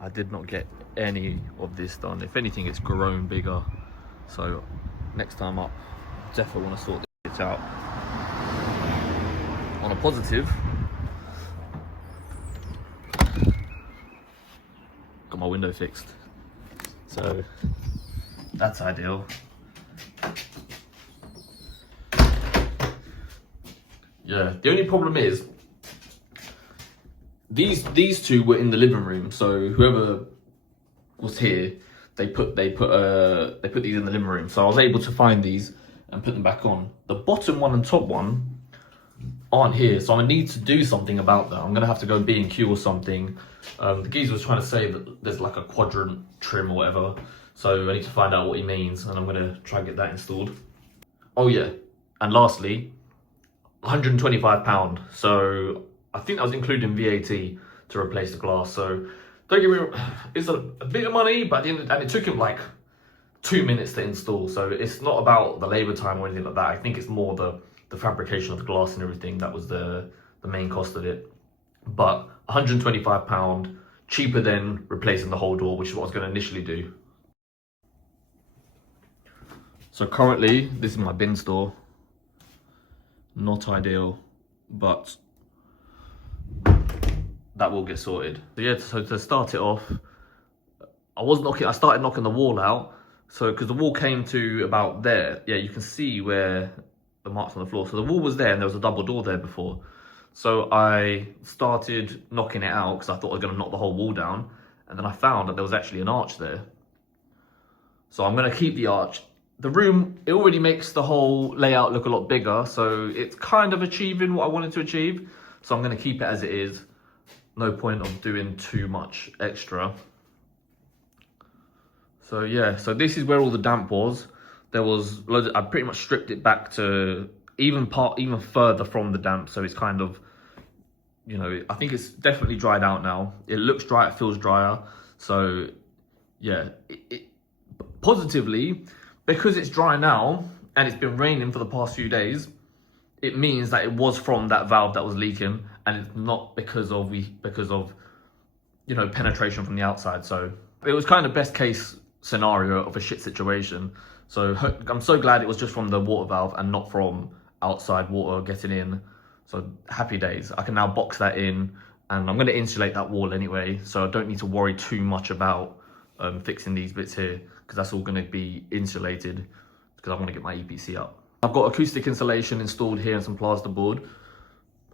I did not get any of this done. If anything, it's grown bigger. So next time up, definitely want to sort this bitch out. On a positive, got my window fixed. So that's ideal. Yeah, the only problem is these two were in the living room, so whoever was here, they put these in the living room. So I was able to find these and put them back on. The bottom one and top one aren't here, so I'm gonna need to do something about that. I'm gonna have to go B&Q or something. The geezer was trying to say that there's like a quadrant trim or whatever, so I need to find out what he means, and I'm gonna try and get that installed. Oh yeah, and lastly, £125. So I think I was including VAT to replace the glass. So don't get me wrong, it's a bit of money, but at the end and it took him like 2 minutes to install. So it's not about the labor time or anything like that. I think it's more the fabrication of the glass and everything that was the main cost of it. But £125, cheaper than replacing the whole door, which is what I was going to initially do. So currently, this is my bin store. Not ideal, but that will get sorted. So yeah, so to start it off, I started knocking the wall out. So, because the wall came to about there. Yeah, you can see where the marks on the floor. So the wall was there and there was a double door there before. So I started knocking it out because I thought I was going to knock the whole wall down. And then I found that there was actually an arch there. So I'm going to keep the arch. The room, it already makes the whole layout look a lot bigger. So it's kind of achieving what I wanted to achieve. So I'm going to keep it as it is. No point of doing too much extra. So yeah, so this is where all the damp was. There was loads I pretty much stripped it back to even further from the damp. So it's kind of, you know, I think it's definitely dried out now. It looks dry, it feels drier. So yeah, positively, because it's dry now and it's been raining for the past few days, it means that it was from that valve that was leaking, and it's not because of you know, penetration from the outside. So it was kind of best case scenario of a shit situation. So I'm so glad it was just from the water valve and not from outside water getting in. So happy days. I can now box that in, and I'm going to insulate that wall anyway, so I don't need to worry too much about fixing these bits here, because that's all going to be insulated because I want to get my EPC up. I've got acoustic insulation installed here and some plasterboard.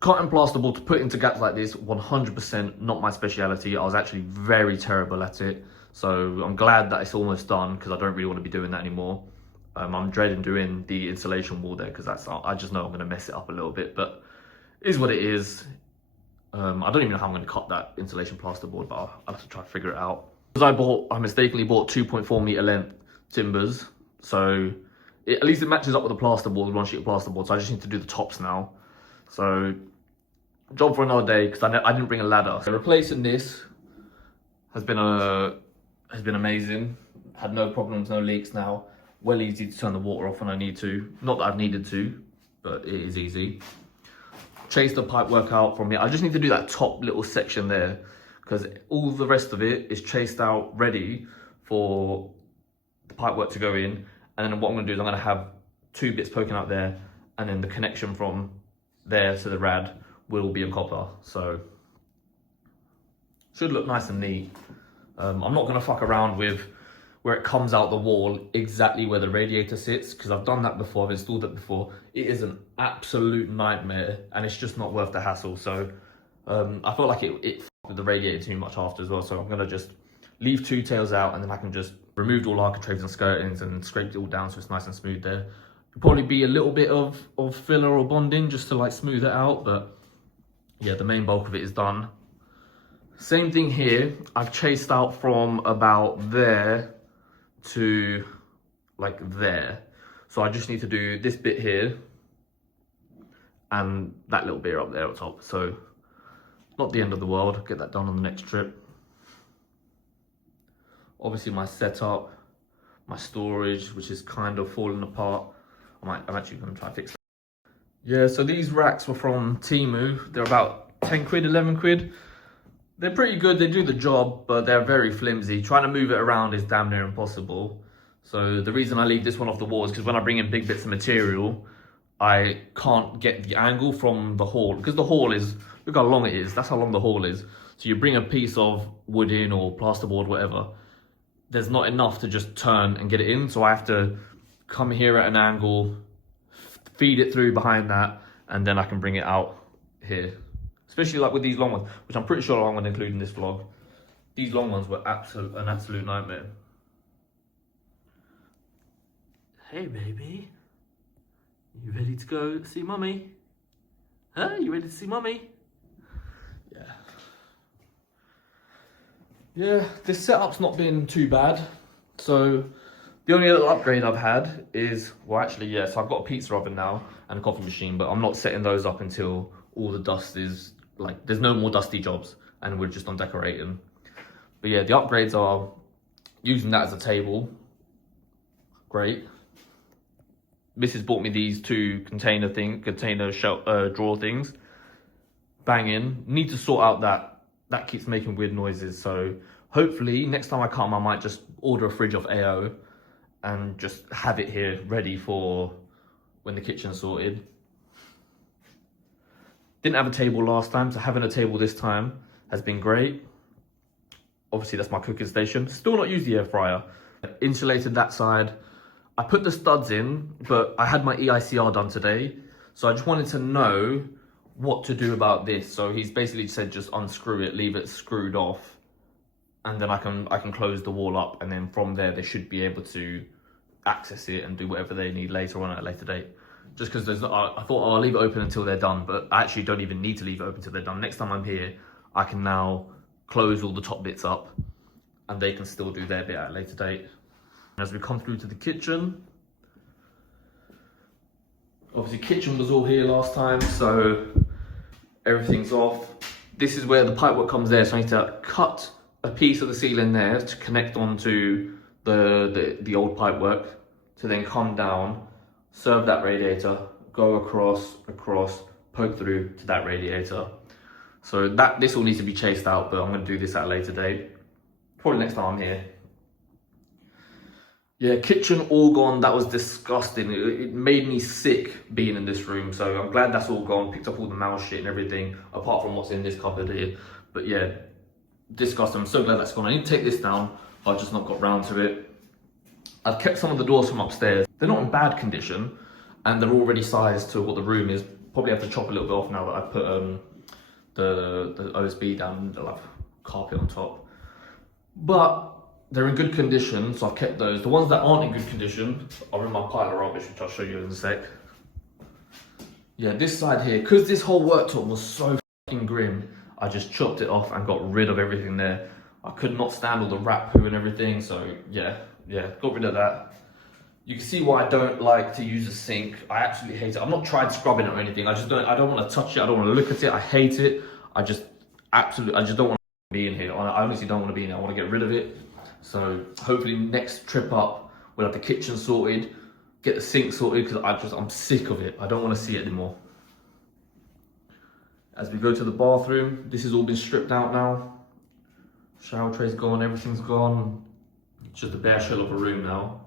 Cutting plasterboard to put into gaps like this, 100% not my speciality. I was actually very terrible at it. So I'm glad that it's almost done, because I don't really want to be doing that anymore. I'm dreading doing the insulation wall there, because I just know I'm going to mess it up a little bit, but it is what it is. I don't even know how I'm going to cut that insulation plasterboard, but I'll have to try to figure it out. Because I mistakenly bought 2.4 meter length timbers, so at least it matches up with the plasterboard, one sheet of plasterboard. So I just need to do the tops now. So job for another day, because I didn't bring a ladder. So replacing this has been amazing. Had no problems, no leaks now. Well easy to turn the water off when I need to. Not that I've needed to, but it is easy. Chase the pipe work out from here. I just need to do that top little section there, because all the rest of it is chased out ready for the pipe work to go in. And then what I'm going to do is I'm going to have 2 bits poking out there, and then the connection from there to the rad will be in copper. So should look nice and neat. I'm not going to fuck around with where it comes out the wall exactly where the radiator sits, because I've done that before, I've installed it before. It is an absolute nightmare, and it's just not worth the hassle. So I felt like it fucked with the radiator too much after as well. So I'm going to just leave 2 tails out, and then I can just remove all architraves and skirtings and scrape it all down so it's nice and smooth there. It'll probably be a little bit of filler or bonding just to like smooth it out, but yeah, the main bulk of it is done. Same thing here. I've chased out from about there to like there. So I just need to do this bit here and that little bit up there on top. So not the end of the world. I'll get that done on the next trip. Obviously my setup, my storage, which is kind of falling apart. I'm actually going to try to fix that. Yeah, so these racks were from Temu. They're about 10 quid, 11 quid. They're pretty good, they do the job, but they're very flimsy. Trying to move it around is damn near impossible. So the reason I leave this one off the wall is because when I bring in big bits of material, I can't get the angle from the hall. Because the hall is, look how long it is, that's how long the hall is. So you bring a piece of wood in or plasterboard, whatever, there's not enough to just turn and get it in. So I have to come here at an angle, feed it through behind that, and then I can bring it out here. Especially like with these long ones, which I'm pretty sure I'm going to include in this vlog. These long ones were an absolute nightmare. Hey baby, you ready to go see mummy? Huh? You ready to see mummy? Yeah. Yeah, this setup's not been too bad. So the only little upgrade I've had is, well actually yeah, so I've got a pizza oven now and a coffee machine, but I'm not setting those up until all the dust is, like, there's no more dusty jobs and we're just on decorating. But yeah, the upgrades are using that as a table. Great. Mrs. bought me these two container drawer things. Banging. Need to sort out that keeps making weird noises. So hopefully next time I come, I might just order a fridge off AO and just have it here ready for when the kitchen's sorted. Didn't have a table last time, so having a table this time has been great. Obviously that's my cooking station. Still not used the air fryer. Insulated that side. I put the studs in, but I had my EICR done today. So I just wanted to know what to do about this. So he's basically said just unscrew it, leave it screwed off, and then I can close the wall up, and then from there they should be able to access it and do whatever they need later on at a later date. Just because I thought, oh, I'll leave it open until they're done, but I actually don't even need to leave it open until they're done. Next time I'm here, I can now close all the top bits up and they can still do their bit at a later date. As we come through to the kitchen, obviously kitchen was all here last time, so everything's off. This is where the pipework comes there, so I need to cut a piece of the ceiling there to connect onto the old pipework to then come down, serve that radiator, go across, poke through to that radiator. So this all needs to be chased out, but I'm going to do this at a later date. Probably next time I'm here. Yeah, kitchen all gone. That was disgusting. It made me sick being in this room. So I'm glad that's all gone. Picked up all the mouse shit and everything, apart from what's in this cupboard here. But yeah, disgusting. I'm so glad that's gone. I need to take this down. I've just not got round to it. I've kept some of the doors from upstairs. They're not in bad condition, and they're already sized to what the room is. Probably have to chop a little bit off now that I've put the OSB down and I'll have carpet on top. But they're in good condition, so I've kept those. The ones that aren't in good condition are in my pile of rubbish, which I'll show you in a sec. Yeah, this side here, because this whole worktop was so fucking grim, I just chopped it off and got rid of everything there. I could not stand all the rat poo and everything, so yeah, got rid of that. You can see why I don't like to use a sink. I absolutely hate it. I've not tried scrubbing it or anything. I don't want to touch it. I don't want to look at it. I hate it. I just don't want to be in here. I honestly don't want to be in here. I want to get rid of it. So hopefully next trip up, we'll have the kitchen sorted, get the sink sorted, because I'm sick of it. I don't want to see it anymore. As we go to the bathroom, this has all been stripped out now. Shower tray's gone, everything's gone. It's just a bare shell of a room now.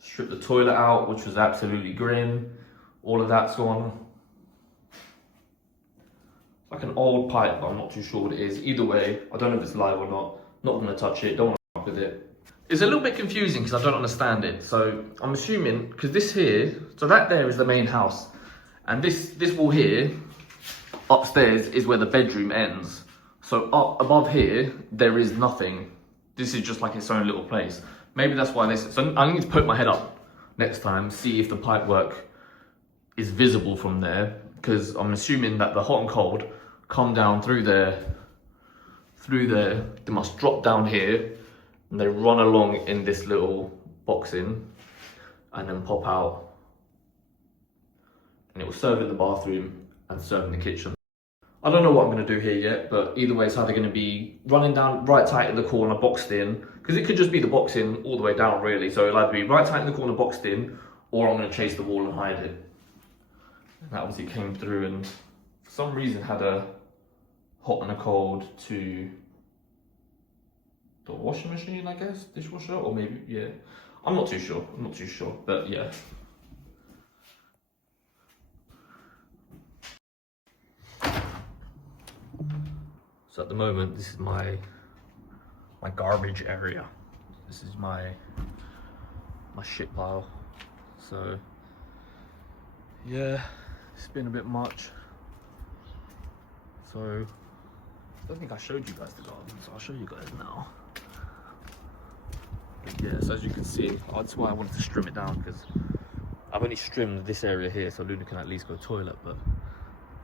Stripped the toilet out, which was absolutely grim. All of that's gone. Like an old pipe, but I'm not too sure what it is. Either way, I don't know if it's live or not. Not gonna touch it, don't want to fuck with it. It's a little bit confusing because I don't understand it. So I'm assuming, because this here, so that there is the main house. And this wall here, upstairs, is where the bedroom ends. So up above here, there is nothing. This is just like its own little place. Maybe that's why this, so I need to poke my head up next time, see if the pipework is visible from there. Because I'm assuming that the hot and cold come down through there, they must drop down here, and they run along in this little boxing, and then pop out. And it will serve in the bathroom and serve in the kitchen. I don't know what I'm going to do here yet, but either way it's either going to be running down right tight in the corner, boxed in, because it could just be the boxing all the way down really, so it'll either be right tight in the corner, boxed in, or I'm going to chase the wall and hide it. And that obviously came through and for some reason had a hot and a cold to the washing machine, I guess, dishwasher, or maybe, yeah. I'm not too sure, but yeah. So at the moment, this is my garbage area. This is my shit pile. So yeah, it's been a bit much. So I don't think I showed you guys the garden, so I'll show you guys now. But yeah, so as you can see, that's why I wanted to trim it down, because I've only trimmed this area here so Luna can at least go toilet, but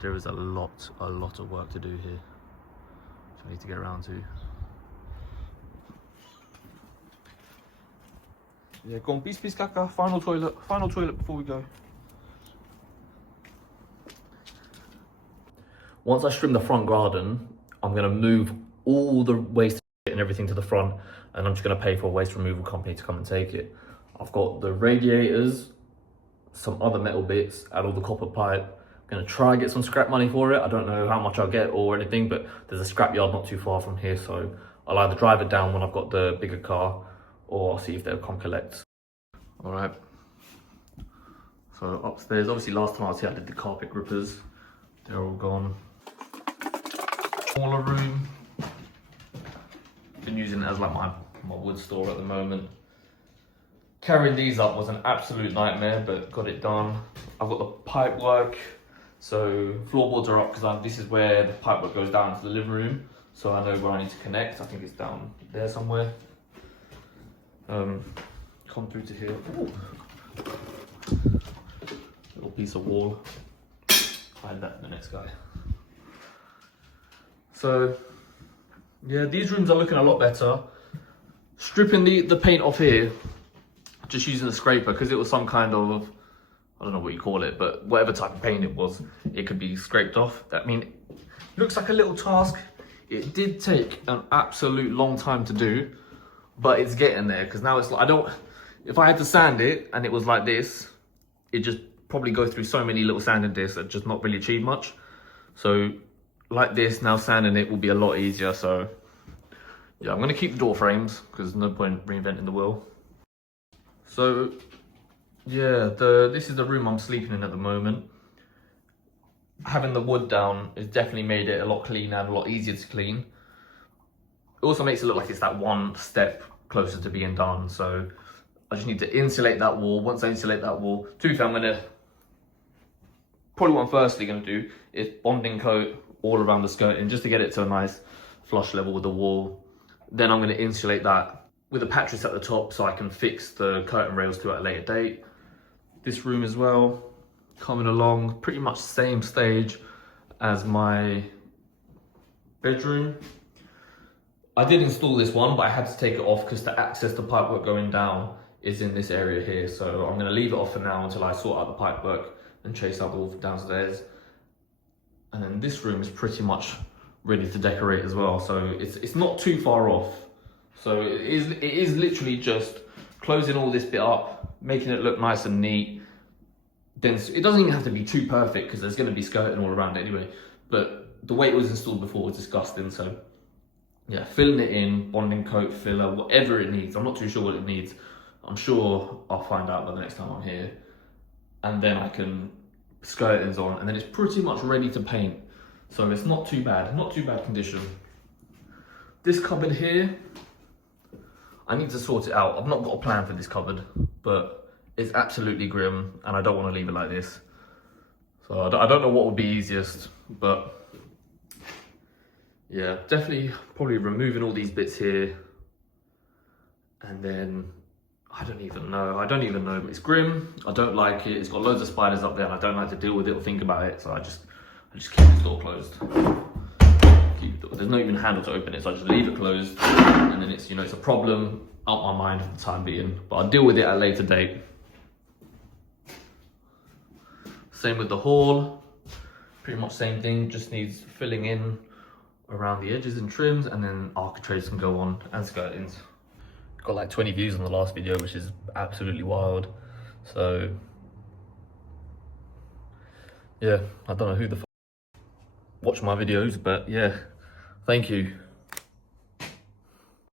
there is a lot of work to do here, which I need to get around to. Yeah, go on, peace, caca, final toilet before we go. Once I trim the front garden, I'm gonna move all the waste and everything to the front, and I'm just gonna pay for a waste removal company to come and take it. I've got the radiators, some other metal bits, and all the copper pipe. I'm gonna try and get some scrap money for it. I don't know how much I'll get or anything, but there's a scrap yard not too far from here, so I'll either drive it down when I've got the bigger car, or I'll see if they'll come collect. All right. So upstairs, obviously last time I was here I did the carpet grippers. They're all gone. Smaller room. Been using it as like my wood store at the moment. Carrying these up was an absolute nightmare, but got it done. I've got the pipe work, so floorboards are up because this is where the pipe work goes down to the living room, so I know where I need to connect. I think it's down there somewhere. Come through to here. Ooh. Little piece of wall. Hide that in the next guy. So yeah, these rooms are looking a lot better. Stripping the paint off here, just using a scraper, because it was some kind of, I don't know what you call it, but whatever type of paint it was, it could be scraped off. I mean, it looks like a little task. It did take an absolute long time to do, but it's getting there, because now it's like, if I had to sand it and it was like this, it just probably goes through so many little sanding discs that just not really achieve much. So like this, now sanding it will be a lot easier. So yeah, I'm gonna keep the door frames because there's no point reinventing the wheel. So yeah, this is the room I'm sleeping in at the moment. Having the wood down has definitely made it a lot cleaner and a lot easier to clean. It also makes it look like it's that one step closer to being done. So I just need to insulate that wall. Once I insulate that wall, probably what I'm firstly gonna do is bonding coat all around the skirting just to get it to a nice flush level with the wall. Then I'm gonna insulate that with a pattress at the top so I can fix the curtain rails to at a later date. This room as well, coming along, pretty much same stage as my bedroom. I did install this one, but I had to take it off because to access the pipework going down is in this area here. So I'm gonna leave it off for now until I sort out the pipework and chase out the wall downstairs. And then this room is pretty much ready to decorate as well. So it's not too far off. So it is literally just closing all this bit up, making it look nice and neat. Then it doesn't even have to be too perfect because there's going to be skirting all around it anyway. But the way it was installed before was disgusting. So yeah, filling it in, bonding coat, filler, whatever it needs. I'm not too sure what it needs. I'm sure I'll find out by the next time I'm here. And then I can skirtings on, and then it's pretty much ready to paint. So it's not too bad condition. This cupboard here, I need to sort it out. I've not got a plan for this cupboard, but it's absolutely grim and I don't want to leave it like this. So I don't know what would be easiest, but yeah, definitely probably removing all these bits here. And then I don't even know, but it's grim. I don't like it. It's got loads of spiders up there and I don't like to deal with it or think about it. So I just keep the door closed. There's not even a handle to open it, so I just leave it closed. And then it's, it's a problem out my mind for the time being, but I'll deal with it at a later date. Same with the hall. Pretty much same thing, just needs filling in around the edges and trims, and then architraves can go on and skirtings. Got like 20 views on the last video, which is absolutely wild. So yeah, I don't know who the watch my videos. But yeah, thank you.